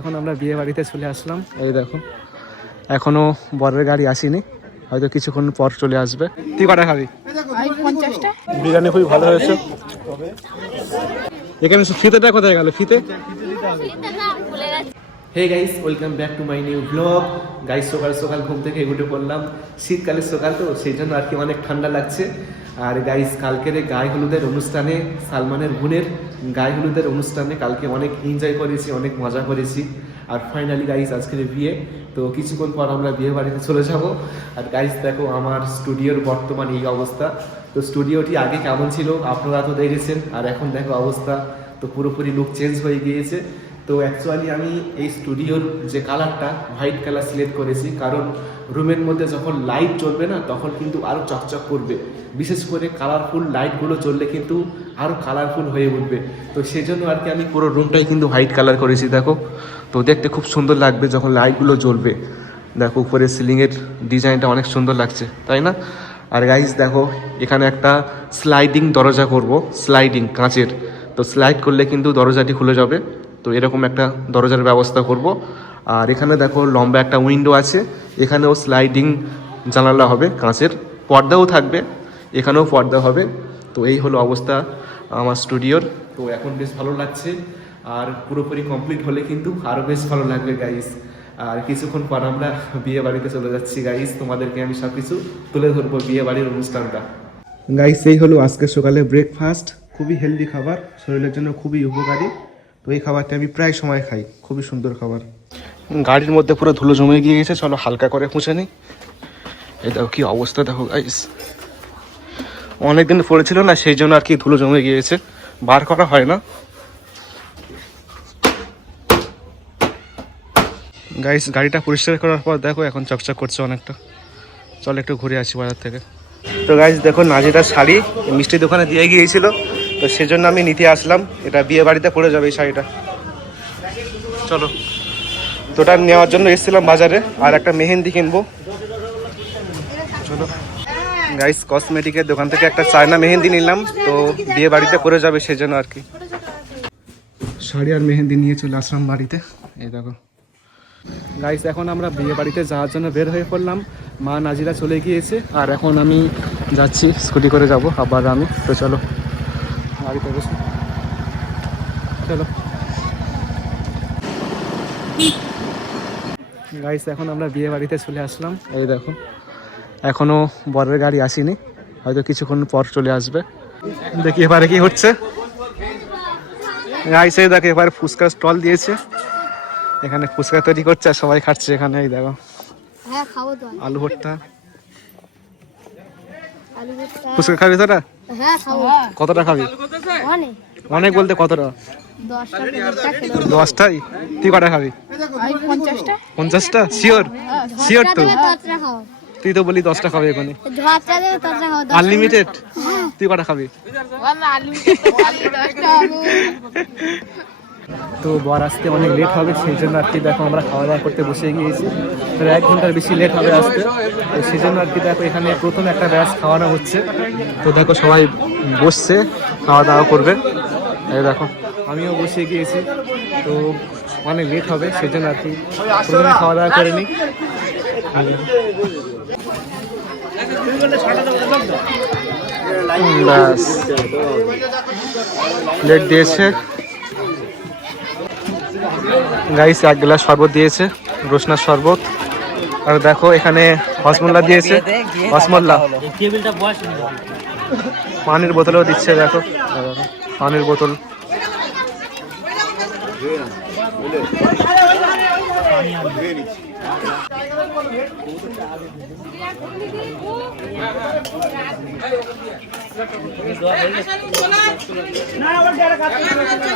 এখন আমরা বিয়ে বাড়িতে চলে আসলাম। এই দেখো, এখনও বরের গাড়ি আসেনি, হয়তো কিছুক্ষণ পর চলে আসবে। তুই কটা খাবি? বিরিয়ানি খুবই ভালো হয়েছে। এখানে ফিতেটা কোথায় গেল? ফিতে? Hey guys welcome back to my new blog guys সকাল সকাল ঘুম থেকে উঠে পড়লাম। শীতকালের সকাল তো, সেই জন্য আর কি অনেক ঠান্ডা লাগছে। আর গাইস কালকের গায়ে হলুদের অনুষ্ঠানে, সালমানের বোনের গায়ে হলুদের অনুষ্ঠানে কালকে অনেক এনজয় করেছি, অনেক মজা করেছি। আর ফাইনালি গাইস আজকের বিয়ে। তো কিছুক্ষণ পর আমরা বিয়ে বাড়িতে চলে যাব। আর গাইস দেখো আমার স্টুডিওর বর্তমান এই অবস্থা। তো স্টুডিওটি আগে কেমন ছিল? আপনারা তো দেখেছেন। আর এখন দেখো অবস্থা। তো পুরোপুরি লুক চেঞ্জ হয়ে গিয়েছে। তো অ্যাকচুয়ালি আমি এই স্টুডিওর যে কালারটা হোয়াইট কালার সিলেক্ট করেছি, কারণ রুমের মধ্যে যখন লাইট জ্বলবে না, তখন কিন্তু আরও চকচক করবে। বিশেষ করে কালারফুল লাইটগুলো জ্বললে কিন্তু আরও কালারফুল হয়ে উঠবে। তো সেই জন্য আর কি আমি পুরো রুমটাই কিন্তু হোয়াইট কালার করেছি, দেখো। তো দেখতে খুব সুন্দর লাগবে যখন লাইটগুলো জ্বলবে। দেখো, উপরে সিলিংয়ের ডিজাইনটা অনেক সুন্দর লাগছে, তাই না? আর গাইস দেখো, এখানে একটা স্লাইডিং দরজা করব স্লাইডিং কাঁচের। তো স্লাইড করলে কিন্তু দরজাটি খুলে যাবে। তো এরকম একটা দরজার ব্যবস্থা করব। আর এখানে দেখো লম্বা একটা উইন্ডো আছে, এখানেও স্লাইডিং জানালা হবে, কাঁচের পর্দাও থাকবে, এখানেও পর্দা হবে। তো এই হলো অবস্থা আমার স্টুডিওর। তো এখন বেশ ভালো লাগছে, আর পুরোপুরি কমপ্লিট হলে কিন্তু আরও বেশ ভালো লাগবে গাইস আর কিছুক্ষণ পর আমরা বিয়ে বাড়িতে চলে যাচ্ছি গাইস তোমাদেরকে আমি সব কিছু তুলে ধরবো বিয়ে বাড়ির অনুষ্ঠানটা। গাইস এই হলো আজকে সকালে ব্রেকফাস্ট খুবই হেলদি খাবার, শরীরের জন্য খুবই উপকারী। তো এই খাবারটা আমি প্রায় সময় খাই। খুবই সুন্দর খাবার। গাড়ির মধ্যে পুরো ধুলো জমে গিয়ে গেছে চলো হালকা করে পুষে নিই। এই দেখো কি অবস্থা, দেখো গাইস অনেকদিন পড়েছিল না, সেই জন্য আর কি ধুলো জমে গিয়েছে। বার করা হয় না। গাইস গাড়িটা পরিষ্কার করার পর দেখো, এখন চকচক করছে অনেকটা। চল একটু ঘুরে আসি বাজার থেকে। তো গাইস দেখো নাজিটা শাড়ি মিষ্টি দোকানে দিয়ে গিয়েছিল। তো সেজন্য আমি নিতে আসলাম। এটা বিয়ে বাড়িতে পড়ে যাবে এই শাড়িটা। চলো। তো ওটা নেওয়ার জন্য এসেছিলাম বাজারে আর একটা মেহেন্দি কিনবো। চলো। গাইস কসমেটিকের দোকান থেকে একটা চায়না মেহেন্দি নিলাম তো বিয়ে বাড়িতে পড়ে যাবে সেজন্য আর কি। শাড়ি আর মেহেন্দি নিয়ে চলে আসলাম বাড়িতে। এই দেখো। গাইস এখন আমরা বিয়ে বাড়িতে যাওয়ার জন্য বের হয়ে পড়লাম। মা নাজিরা চলে গিয়েছে আর এখন আমি যাচ্ছি স্কুটি করে যাব আবার আমি। তো চলো। গাড়িতে বসে। চলো। গাইস এখন আমরা বিয়ে বাড়িতে চলে আসলাম। এই দেখো এখনও বরের গাড়ি আসেনি। হয়তো কিছুক্ষণ পর চলে আসবে। দেখি এবারে কি হচ্ছে। গাইস এই দেখো এবারে ফুচকা স্টল দিয়েছে। এখানে ফুচকা তৈরি করছে আর সবাই খাচ্ছে এখানে এই দেখো। হ্যাঁ আলু ভর্তা। আলু ভর্তা। ফুচকা খাবি তোরা? কতটা খাবি? অনেক অনেক বলতে কতটা? দশটা দশটাই? তুই কটা খাবি? পঞ্চাশটা। শিওর শিওর তো? তুই তো বলি দশটা খাবি এখানে আনলিমিটেড তুই কটা খাবি। তো বর আসতে অনেক লেট হবে সেই জন্য আর কি দেখো আমরা খাওয়া দাওয়া করতে বসে গিয়েছি। প্রায় এক ঘণ্টার বেশি লেট হবে আসতে। তো সেই জন্য আর কি দেখো এখানে প্রথম একটা ব্যাচ খাওয়ানো হচ্ছে। তো দেখো সবাই বসছে খাওয়া দাওয়া করবে। এই দেখো। আমিও বসে গিয়েছি। তো অনেক লেট হবে সেই জন্য আর কি প্রথমে খাওয়া দাওয়া করে নিই ব্যাস। প্লেট দিয়েছে। গাইস এক গ্লাস শরবত দিয়েছে, রোশনার শরবত। আর দেখো, এখানে হসমল্লা দিয়েছে। হসমল্লা পানির বোতলও দিচ্ছে, দেখো। পানির বোতল।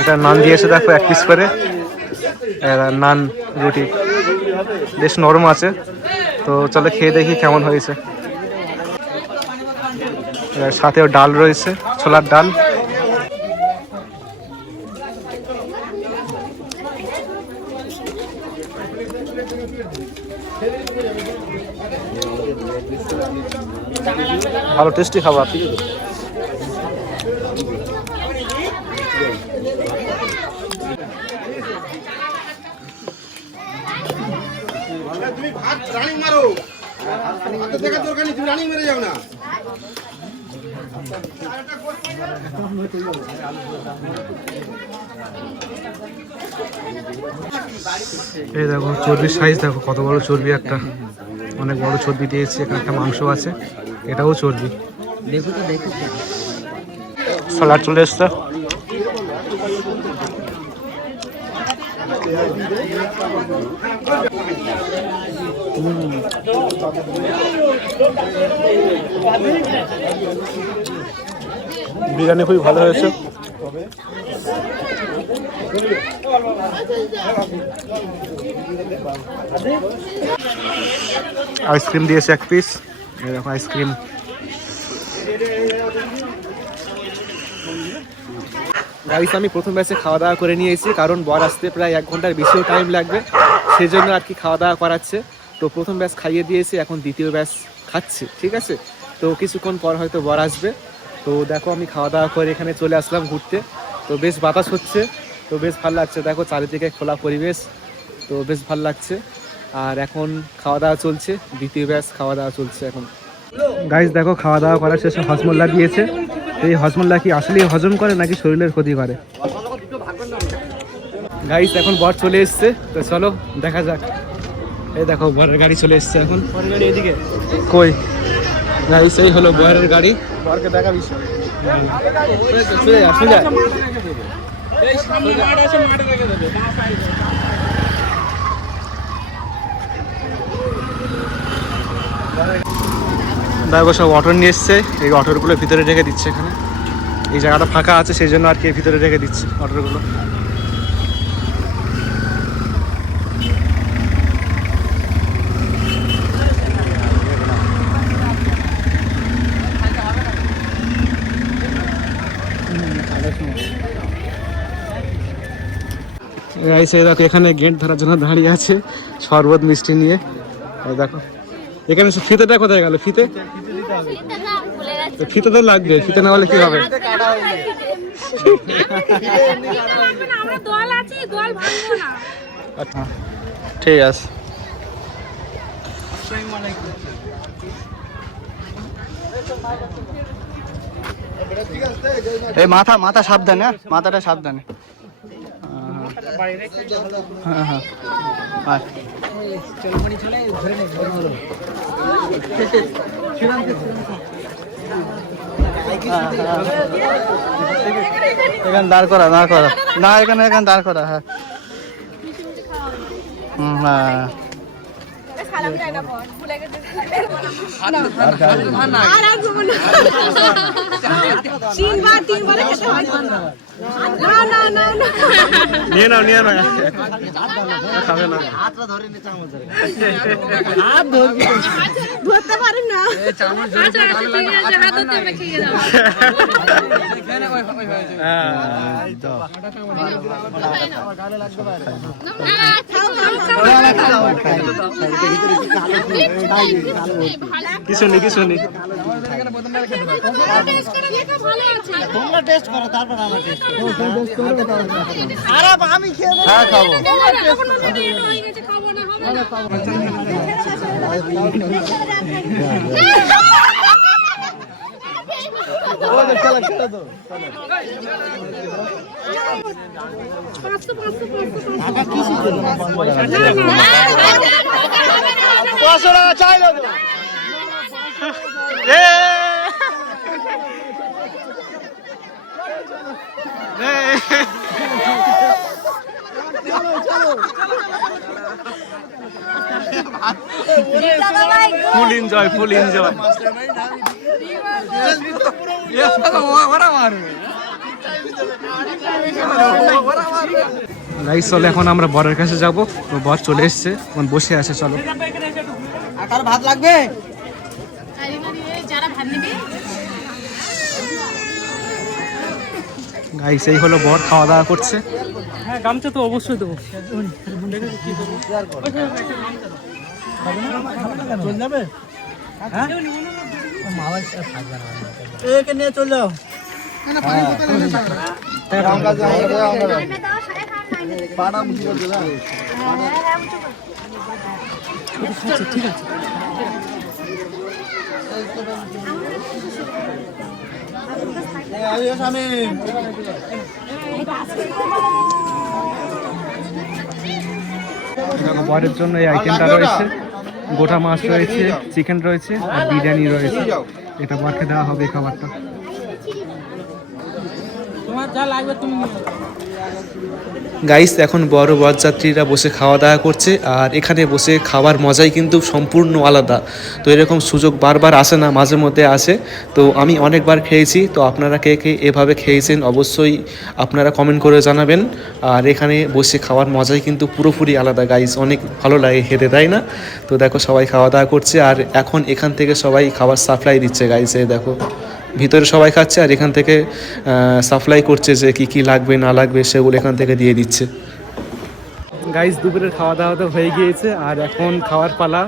এটা নান দিয়েছে, দেখো, এক পিস করে। নান, রুটি, বেশ নরম আছে। তো চলো খেয়ে দেখি কেমন হয়েছে। সাথেও ডাল রয়েছে, ছোলার ডাল। ভালো টেস্টি খাবার ভাত রানিং মারো হাতে দেখা দরকার নেই তুমি রানিং মেরে যাও না। এই দেখো চর্বির সাইজ দেখো কত বড় চর্বি একটা। অনেক বড় চর্বি দিয়েছে এখানে একটা মাংস আছে। এটাও চর্বি। স্যালাড চলে এসছে। বিরিয়ানি খুবই ভালো হয়েছে। আইসক্রিম দিয়েছে এক পিস। এরকম আইসক্রিম। গাইস, আমি প্রথম ব্যাচে খাওয়া দাওয়া করে নিয়েছি, কারণ বর আসতে প্রায় এক ঘণ্টার বেশিও টাইম লাগবে সেই জন্য আর কি খাওয়া দাওয়া করাচ্ছে। তো প্রথম ব্যাচ খাইয়ে দিয়েছি এখন দ্বিতীয় ব্যাচ খাচ্ছে ঠিক আছে? তো কিছুক্ষণ পর হয়তো বর আসবে। তো দেখো আমি খাওয়া দাওয়া করে এখানে চলে আসলাম ঘুরতে। তো বেশ বাতাস হচ্ছে তো বেশ ভালো লাগছে। দেখো চারিদিকে খোলা পরিবেশ তো বেশ ভালো লাগছে। আর এখন খাওয়া দাওয়া চলছে দ্বিতীয় ব্যাচ খাওয়া দাওয়া চলছে এখন। গাইস দেখো খাওয়া দাওয়া করার শেষে হজমোল্লা দিয়েছে। এই হজমোল্লা কি আসলেই হজম করে নাকি শরীরের ক্ষতি করে? গাইস এখন বর চলে এসছে তো চলো দেখা যাক। এই দেখো বরের গাড়ি চলে এসছে এখন। গাড়ি এদিকে? কই? গাইস এই হলো বরের গাড়ি। বরকে দেখা বিষয়। দেখো সব অটো নিয়ে এসছে। এই অটোগুলো ভিতরে রেখে দিচ্ছে এখানে। এই জায়গাটা ফাঁকা আছে সেই জন্য আর কি ভিতরে রেখে দিচ্ছে অটোগুলো এই দেখো, এখানে গেট ধরার জন্য দাঁড়িয়ে আছে। শরবত, মিষ্টি নিয়ে। দেখো। এখানে ফিতেটা কোথায় গেল? ফিতে? ফিতে তো লাগবে। ফিতে না হলে কি হবে? ঠিক আছে। এই মাথা মাথা সাবধানে হ্যাঁ? মাথাটা সাবধানে। হ্যাঁ হ্যাঁ এখানে দাঁড় করা দাঁড় করা। না এখানে এখানে দাঁড় করা হ্যাঁ। হয়। না না না না নিয়ে নাও নিয়ে নাও। খাবে না। ধরতে পারেন না। আচ্ছা আচ্ছা হাত ধরতে ঠিক আছে। কিছু নেই কিছু নেই ভালো আছে হ্যাঁ খাব এখন লেট হয়ে গেছে খাব না হবে না পাঁচশো পাঁচশো পাঁচশো পাঁচশো টাকা চাইলো তো full enjoy full enjoy guys চলে এখন আমরা বরের কাছে যাব। তো বর চলে এসছে এখন বসে আছে চলো। কার ভাত লাগবে? গাইস এই হলো বর খাওয়া দাওয়া করছে। হ্যাঁ চল যাবে একে নিয়ে চল যাও আমরা যাই, বরের জন্য এই আইটেমটা রয়েছে। গোটা মাছ রয়েছে চিকেন রয়েছে আর বিরিয়ানি রয়েছে। এটা বরকে দেওয়া হবে খাবারটা। গাইস এখন বড় বরযাত্রীরা বসে খাওয়া দাওয়া করছে, আর এখানে বসে খাওয়ার মজাই কিন্তু সম্পূর্ণ আলাদা। তো এরকম সুযোগ বারবার আসে না, মাঝে মধ্যে আসে। তো আমি অনেকবার খেয়েছি, তো আপনারা কে কে এভাবে খেয়েছেন অবশ্যই আপনারা কমেন্ট করে জানাবেন। আর এখানে বসে খাওয়ার মজাই কিন্তু পুরোপুরি আলাদা। গাইস অনেক ভালো লাগে খেতে, তাই না? তো দেখো সবাই খাওয়া দাওয়া করছে, আর এখন এখান থেকে সবাই খাবার সাপ্লাই দিচ্ছে। গাইসে দেখো। ভিতরে সবাই খাচ্ছে আর এখান থেকে সাপ্লাই করছে যে কি কি লাগবে, না লাগবে সেগুলো এখান থেকে দিয়ে দিচ্ছে। গাইস দুপুরের খাওয়া দাওয়া তো হয়ে গিয়েছে আর এখন খাওয়ার পালা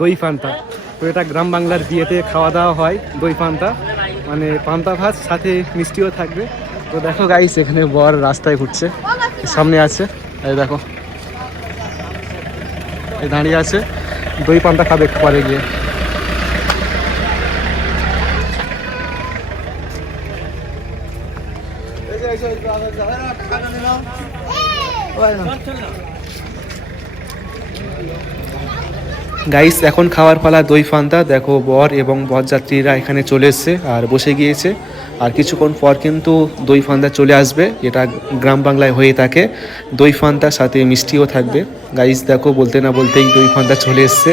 দই পান্তা। তো এটা গ্রাম বাংলার বিয়েতে খাওয়া দাওয়া হয় দই পান্তা মানে পান্তা ভাত, সাথে মিষ্টিও থাকবে। তো দেখো গাইস এখানে বর রাস্তায় ঘুরছে, সামনে আছে, এই দেখো। এই দাঁড়িয়ে আছে, দই পান্তা খাবে একটু পরে গিয়ে। গাইস এখন খাওয়ার পালা দই ফান্তা, দেখো বর এবং বরযাত্রীরা এখানে চলে এসছে আর বসে গিয়েছে। আর কিছুক্ষণ পর কিন্তু দই ফান্তা চলে আসবে এটা গ্রাম বাংলায় হয়ে থাকে। দই ফান্তার সাথে মিষ্টিও থাকবে। গাইস দেখো, বলতে না বলতেই দই ফান্তা চলে এসছে।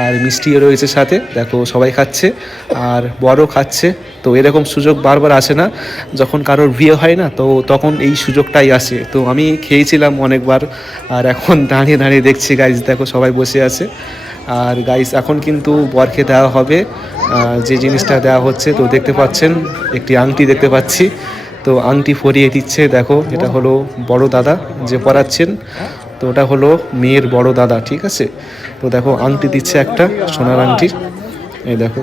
আর মিষ্টিও রয়েছে সাথে, দেখো, সবাই খাচ্ছে। আর বড়ও খাচ্ছে। তো এরকম সুযোগ বারবার আসে না। যখন কারোর বিয়ে হয় না, তো তখন এই সুযোগটাই আসে। তো আমি খেয়েছিলাম অনেকবার, আর এখন দাঁড়িয়ে দাঁড়িয়ে দেখছি গাইস দেখো সবাই বসে আছে। আর গাইস এখন কিন্তু বরকে দেওয়া হবে। যে জিনিসটা দেওয়া হচ্ছে, তো দেখতে পাচ্ছেন, একটি আংটি দেখতে পাচ্ছি। তো আংটি ফরিয়ে দিচ্ছে, দেখো, এটা হলো বড় দাদা যে পরাচ্ছেন। তো ওটা হলো মেয়ের বড় দাদা, ঠিক আছে? তো দেখো, আংটি দিচ্ছে একটা সোনার আংটি। এই দেখো।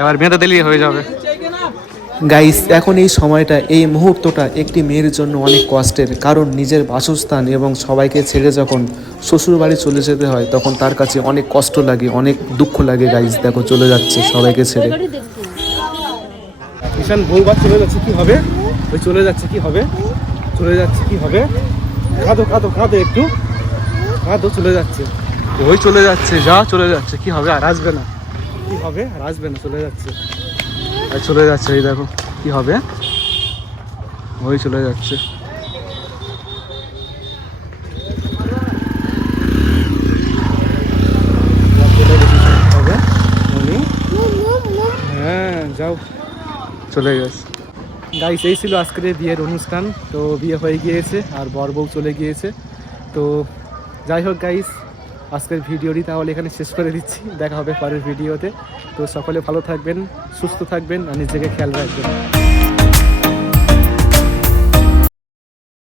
এবার বেঁধে দিলেই হয়ে যাবে। গাইস এখন এই সময়টা এই মুহূর্তটা একটি মেয়ের জন্য অনেক কষ্টের। কারণ নিজের বাসস্থান এবং সবাইকে ছেড়ে যখন শ্বশুর বাড়ি চলে যেতে হয় তখন তার কাছে অনেক কষ্ট লাগে অনেক দুঃখ লাগে। গাইস দেখো চলে যাচ্ছে সবাইকে ছেড়ে। ঈশান বউবার চলে যাচ্ছে কি হবে? ওই চলে যাচ্ছে কি হবে? চলে যাচ্ছে কি হবে? কাঁদো কাঁদো কাঁদো একটু। কাঁদো চলে যাচ্ছে। ওই চলে যাচ্ছে যা চলে যাচ্ছে কি হবে আর আসবে না। কি হবে? আর আসবে না চলে যাচ্ছে। আর চলে যাচ্ছে এই দেখো কি হবে। ওই চলে যাচ্ছে? হ্যাঁ যাও। চলে গেছে। গাইস এই ছিল আজকের বিয়ের অনুষ্ঠান। তো বিয়ে হয়ে গিয়েছে আর বর বউ চলে গিয়েছে। তো যাই হোক গাইস আজকের ভিডিওটি তাহলে এখানে শেষ করে দিচ্ছি। দেখা হবে পরের ভিডিওতে। তো সকলে ভালো থাকবেন, সুস্থ থাকবেন আর নিজেকে খেয়াল রাখবেন।